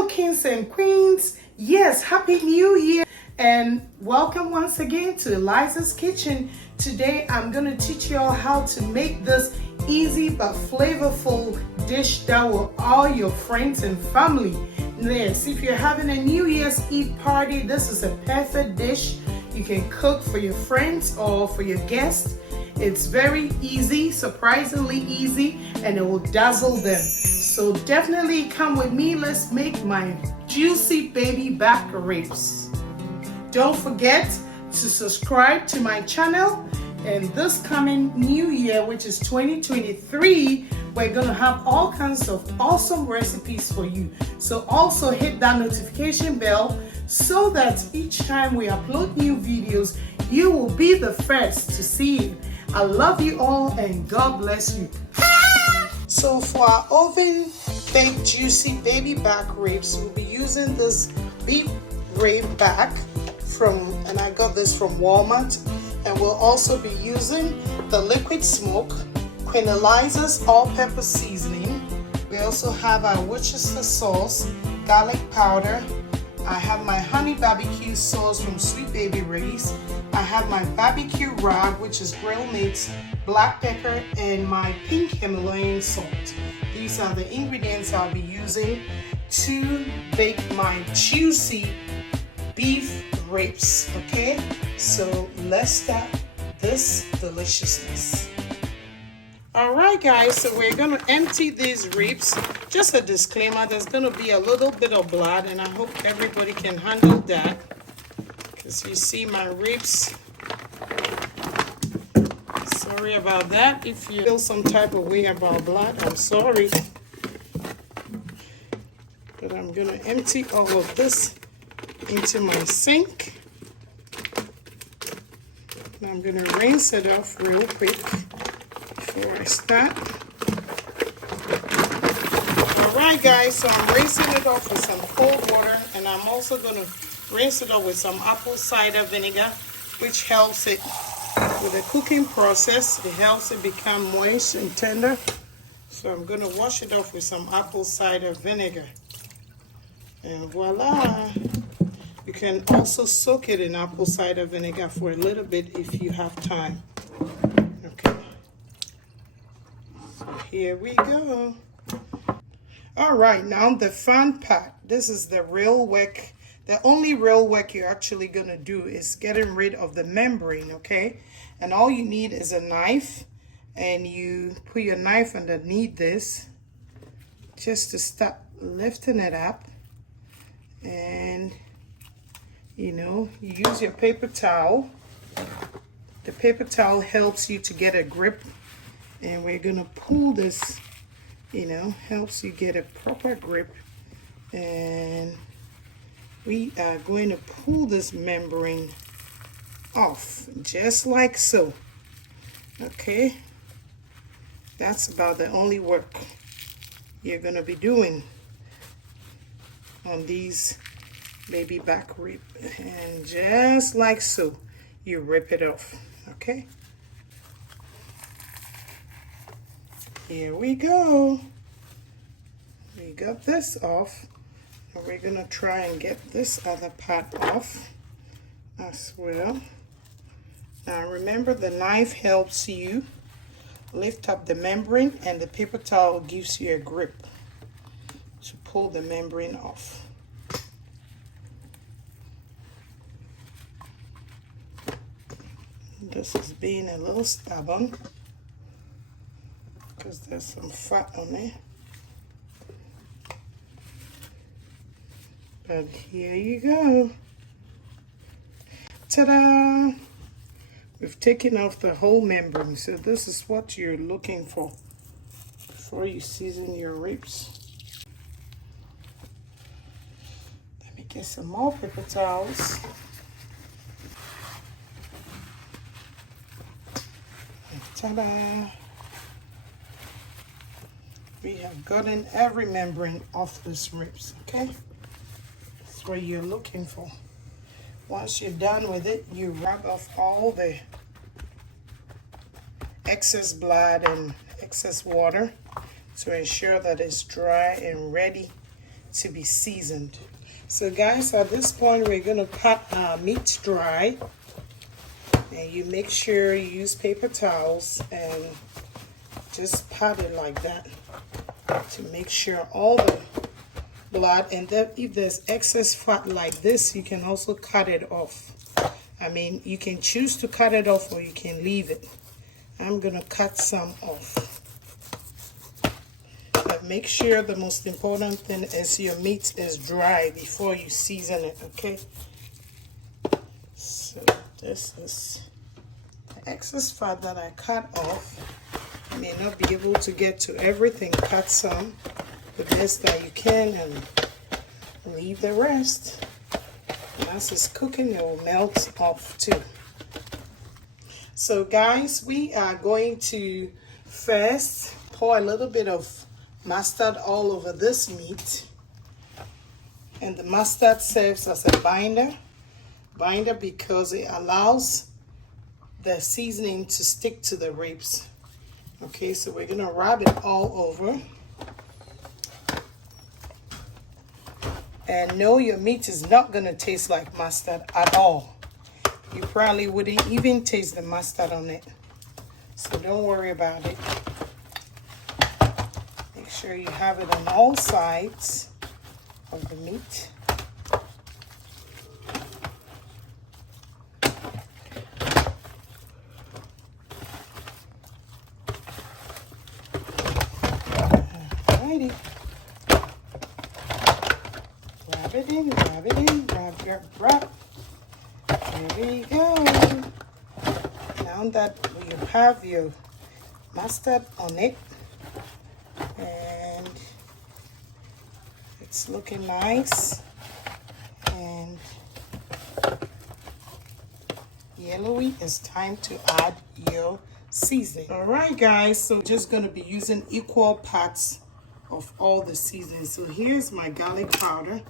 Hello, kings and queens. Yes, happy new year and welcome once again to Elizar's kitchen. Today I'm going to teach you all how to make this easy but flavorful dish that will all your friends and family. Yes, if you're having a New Year's Eve party, this is a perfect dish you can cook for your friends or for your guests. It's very easy, surprisingly easy, and it will dazzle them. So definitely come with me. Let's make my juicy baby back ribs. Don't forget to subscribe to my channel. And this coming new year, which is 2023, we're gonna have all kinds of awesome recipes for you. So also hit that notification bell so that each time we upload new videos, you will be the first to see it. I love you all and God bless you. So for our oven baked juicy baby back ribs, we'll be using this beef rib back and I got this from Walmart. And we'll also be using the liquid smoke, Queen Elizar's all-purpose seasoning. We also have our Worcester sauce, garlic powder. I have my honey barbecue sauce from Sweet Baby Ray's. I have my barbecue rag, which is grilled meat, black pepper, and my pink Himalayan salt. These are the ingredients I'll be using to bake my juicy beef ribs. Okay, so let's start this deliciousness. All right, guys, so we're going to empty these ribs. Just a disclaimer, there's going to be a little bit of blood, and I hope everybody can handle that, because you see my ribs. Sorry about that. If you feel some type of way about blood, I'm sorry. But I'm going to empty all of this into my sink. And I'm going to rinse it off real quick before I start. Alright guys, so I'm rinsing it off with some cold water, and I'm also going to rinse it off with some apple cider vinegar, which helps it with the cooking process. It helps it become moist and tender. So I'm going to wash it off with some apple cider vinegar. And voila! You can also soak it in apple cider vinegar for a little bit if you have time. Okay. So here we go. All right, now the fun part. This is the real work. The only real work you're actually going to do is getting rid of the membrane, okay? And all you need is a knife, and you put your knife underneath this just to start lifting it up. And you know, you use your paper towel. The paper towel helps you to get a grip, and we're gonna pull this, you know, helps you get a proper grip. And we are going to pull this membrane off just like so. Okay, that's about the only work you're gonna be doing on these baby back rib, and just like so you rip it off. Okay, here we go. We got this off, and we're gonna try and get this other part off as well. Now remember, the knife helps you lift up the membrane, and the paper towel gives you a grip to pull the membrane off. This is being a little stubborn because there's some fat on it. But here you go. Ta-da! We've taken off the whole membrane. So this is what you're looking for before you season your ribs. Let me get some more paper towels. Ta-da! We have gotten every membrane off this ribs, okay? That's what you're looking for. Once you're done with it, you rub off all the excess blood and excess water to ensure that it's dry and ready to be seasoned. So guys, at this point, we're gonna pat our meat dry. And you make sure you use paper towels and just pat it like that to make sure all the blood, and then if there's excess fat like this, you can also cut it off. I mean, you can choose to cut it off or you can leave it. I'm gonna cut some off. But make sure the most important thing is your meat is dry before you season it, okay? So this is the excess fat that I cut off. You may not be able to get to everything. Cut some, the best that you can, and leave the rest. And as it's cooking, it will melt off too. So guys, we are going to first pour a little bit of mustard all over this meat. And the mustard serves as a binder because it allows the seasoning to stick to the ribs. Okay, so we're gonna rub it all over. And no, your meat is not gonna taste like mustard at all. You probably wouldn't even taste the mustard on it. So don't worry about it. Make sure you have it on all sides of the meat. Alrighty. Rub it in, rub it in, rub. There we go. Now that you have your mustard on it, and it's looking nice and yellowy, it's time to add your seasoning. All right, guys, so just going to be using equal parts of all the seasoning. So here's my garlic powder.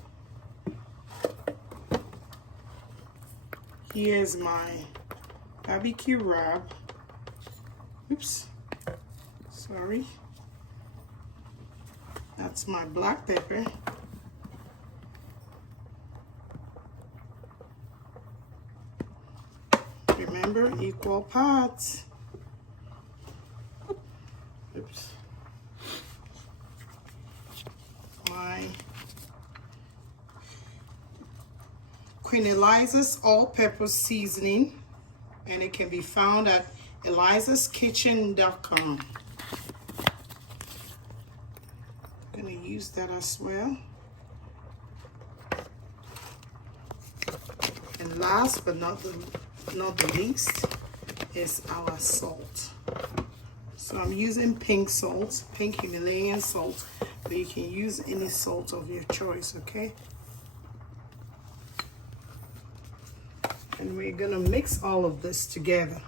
Here's my barbecue rub. Oops, sorry. That's my black pepper. Remember, equal parts. Oops. My Queen Elizar's all-purpose seasoning, and it can be found at elizaskitchen.com. I'm going to use that as well. And last but not the least is our salt. So I'm using pink salt, pink Himalayan salt, but you can use any salt of your choice, okay? And we're gonna mix all of this together.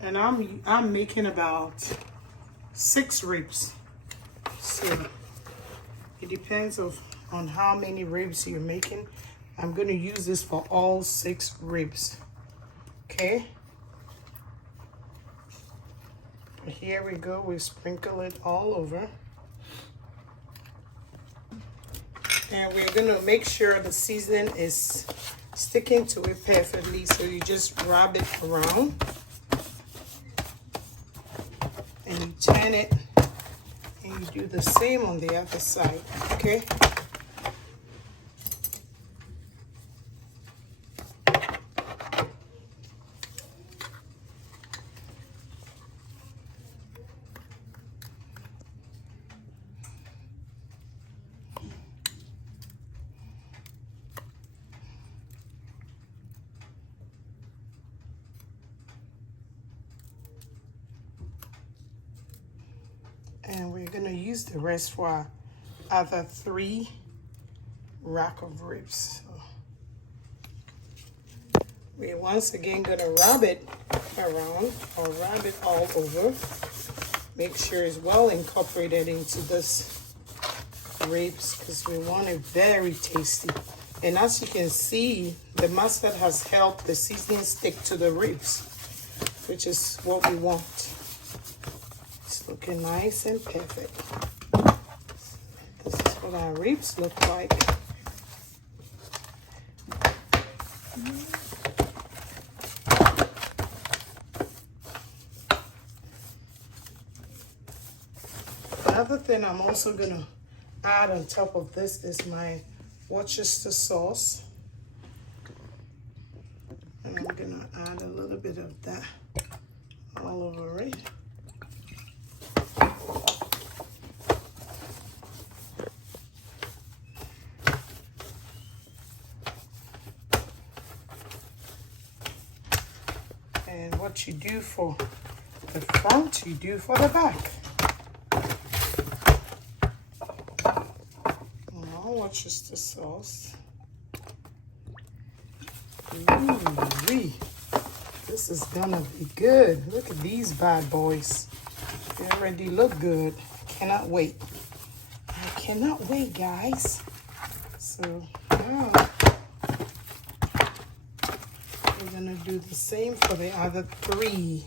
And I'm making about 6 ribs. So it depends on how many ribs you're making. I'm gonna use this for all 6 ribs. Okay. Here we go, we sprinkle it all over. And we're gonna make sure the seasoning is sticking to it perfectly. So you just rub it around and you turn it, and you do the same on the other side, okay? And we're gonna use the rest for our other 3 rack of ribs. So we're once again gonna rub it around, or rub it all over. Make sure it's well incorporated into this ribs, because we want it very tasty. And as you can see, the mustard has helped the seasoning stick to the ribs, which is what we want. It's looking looking nice and perfect. This is what our ribs look like. Another thing I'm also gonna add on top of this is my Worcester sauce. And I'm gonna add a little bit of that all over it. And what you do for the front, you do for the back. Worcester sauce. Ooh-wee. This is gonna be good. Look at these bad boys. They already look good. Cannot wait. I cannot wait, guys. So now we're gonna do the same for the other three.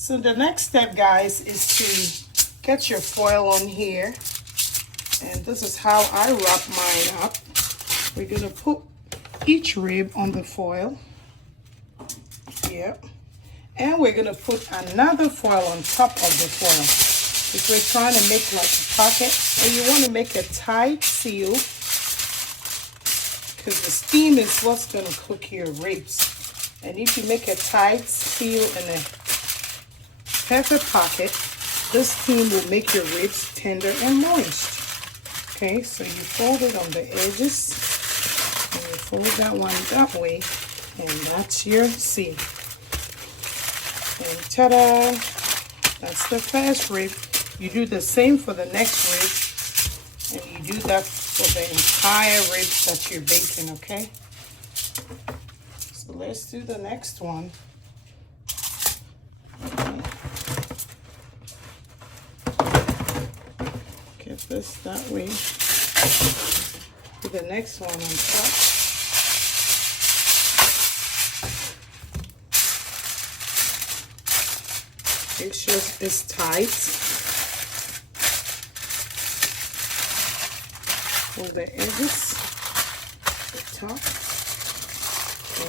So the next step, guys, is to get your foil on here. And this is how I wrap mine up. We're gonna put each rib on the foil. Yep. And we're gonna put another foil on top of the foil. If we're trying to make like a pocket, and you wanna make a tight seal, because the steam is what's gonna cook your ribs. And if you make a tight seal and a perfect pocket, this steam will make your ribs tender and moist. Okay, so you fold it on the edges, and you fold that one that way, and that's your seal. And ta-da! That's the first rib. You do the same for the next rib, and you do that for the entire ribs that you're baking, okay? So let's do the next one. Get this that way. Do the next one on top. Make sure it's tight on the edges, the top,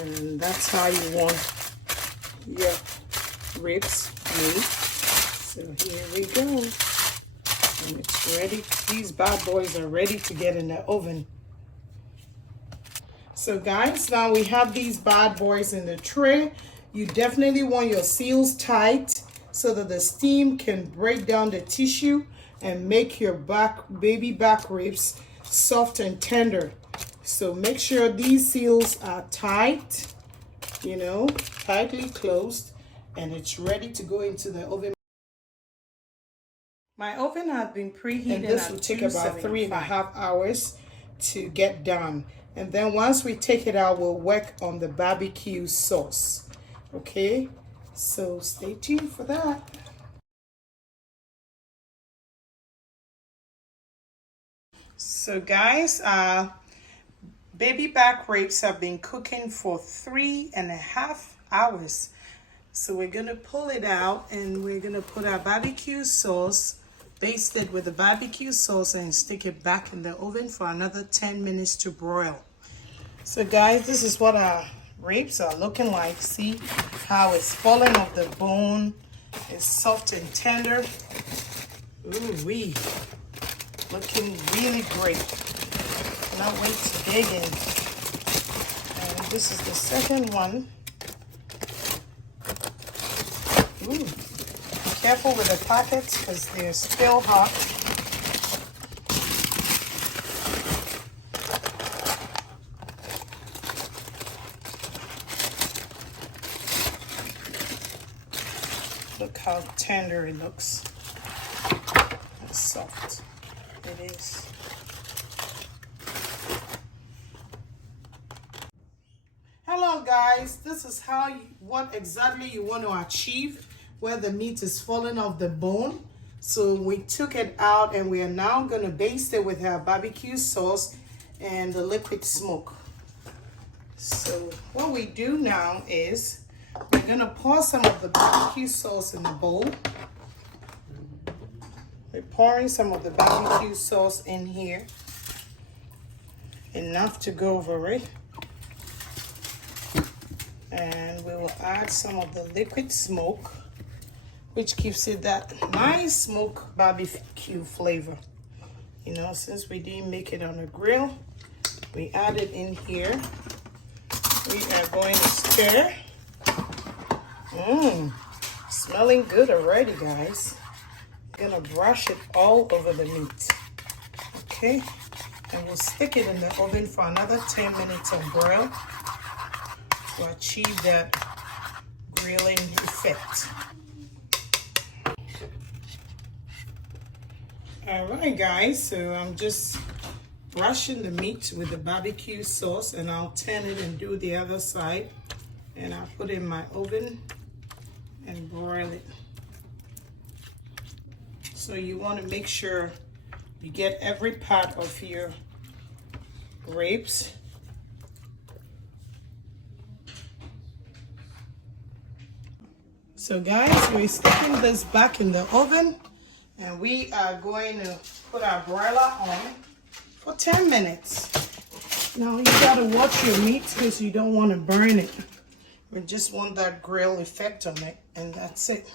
and that's how you want your ribs made. So here we go. And it's ready. These bad boys are ready to get in the oven. So guys, now we have these bad boys in the tray. You definitely want your seals tight so that the steam can break down the tissue and make your baby back ribs soft and tender. So make sure these seals are tight, you know, tightly closed, and it's ready to go into the oven. My oven has been preheated, and this will take about 3.5 hours to get done. And then once we take it out, we'll work on the barbecue sauce. Okay, so stay tuned for that. So guys, baby back ribs have been cooking for 3.5 hours. So we're gonna pull it out, and we're gonna put our barbecue sauce, baste it with the barbecue sauce, and stick it back in the oven for another 10 minutes to broil. So guys, this is what our ribs are looking like. See how it's falling off the bone. It's soft and tender. Ooh-wee. Looking really great. Cannot wait to dig in. And this is the second one. Ooh. Be careful with the pockets because they're still hot. Look how tender it looks. It's soft. It is. Hello guys, this is what exactly you want to achieve where the meat is falling off the bone. So we took it out, and we are now going to baste it with our barbecue sauce and the liquid smoke. So what we do now is we're gonna pour some of the barbecue sauce in the bowl. We're pouring some of the barbecue sauce in here, enough to go over it. And we will add some of the liquid smoke, which gives it that nice smoke barbecue flavor. You know, since we didn't make it on the grill, we add it in here. We are going to stir. Smelling good already, guys. I'm gonna brush it all over the meat. Okay, and we'll stick it in the oven for another 10 minutes on broil to achieve that grilling effect. All right, guys, so I'm just brushing the meat with the barbecue sauce, and I'll turn it and do the other side, and I'll put it in my oven and broil it. So you want to make sure you get every part of your ribs. So guys, we're sticking this back in the oven, and we are going to put our broiler on for 10 minutes. Now you gotta watch your meat because you don't want to burn it. We just want that grill effect on it, and that's it.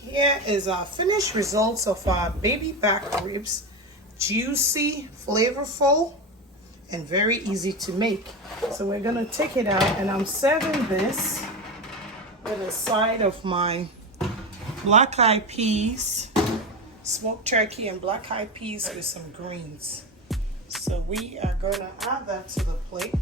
Here is our finished results of our baby back ribs. Juicy, flavorful, and very easy to make. So we're gonna take it out, and I'm serving this with a side of my black-eyed peas, smoked turkey and black-eyed peas with some greens. So we are gonna add that to the plate.